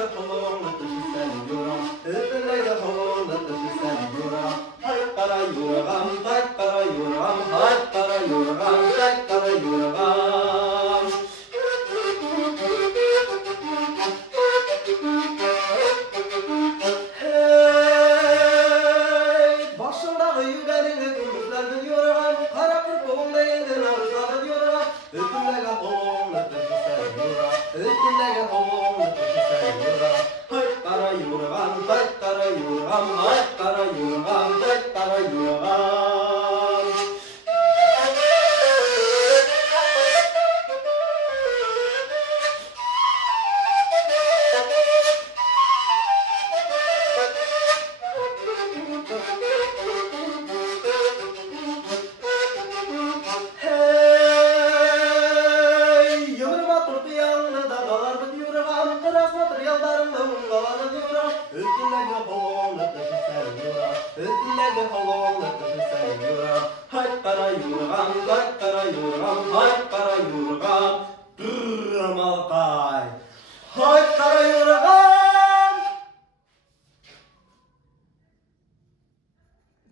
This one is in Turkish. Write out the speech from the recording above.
Ötündегі құлыңны түшірсән юрам, өтіндегі құлыңны түшірсән юрам. Hayt qara юргам, hayt qara юргам, hayt qara юргам, hayt qara юргам. Hey, başınдағы yügәніңді күмбізләнді юргам, қара күрпігіңді енді намыслады юргам. Өтіндегі құлыңны түшірсән юрам, өтіндегі құлыңны түшірсән юрам. Hayt qara юргам, hayt qara юргам, hayt qara юргам, hayt qara юргам. Hey, yumru batır diyanlı dağlardı юргам, kıras materiallarını ungalardı юргам. Ötündегі құлыңны түшірсән юрам, ötündегі құлыңны түшірсән юрам. Hayt qara юргам, hayt qara юргам, hayt qara юргам.